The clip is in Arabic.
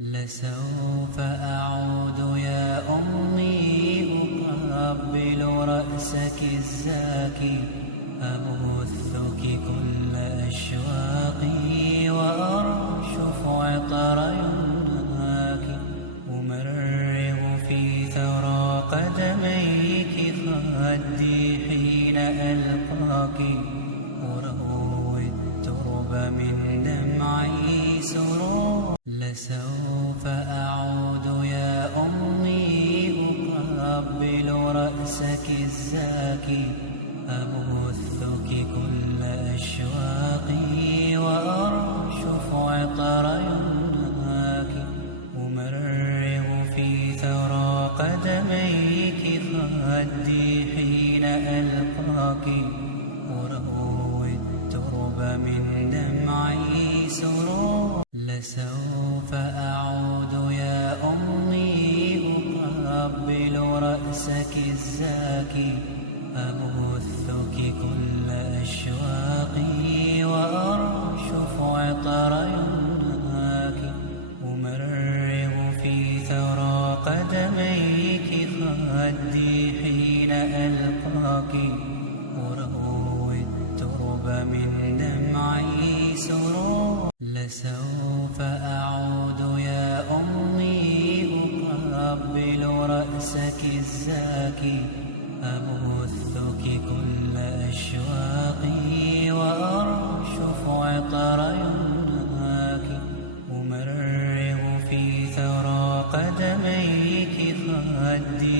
لسوف أعود يا أمي أقبل رأسك الزاكي، أبثك كل أشواقي وأرشف عطر يمناك، أمرغ في ثرى قدميك خدي حين ألقاك، أروي الترب من دمعي سرور. لسوف أعود يا أمي أقبل رأسك الزاكي، أبثك كل أشواقي وأرشف عطر يمناك، أمرغ في ثرى قدميك خدي حين ألقاك، أروي الترب من دمعي سرور. لسوف أعود يا أمي أقبل رأسك الزاكي، أبثك كل أشواقي وأرشف عطر يمناك، أمرغ في ثرى قدميك خدي حين ألقاك، أروي الترب من دمعي سرور. لسوف أعود يا أمي أقبل رأسك الزاكي، أبثك كل أشواقي وأرشف عطر يمناك، أمرغ في ثرى قدميك خدي حين ألقاك، أروي الترب من دمعي سرور. لسوف أعود يا أمي أقبل رأسك الزاكي، أبثك كل أشواقي وأرشف عطر يمناك، أمرغ في ثرى قدميك خدي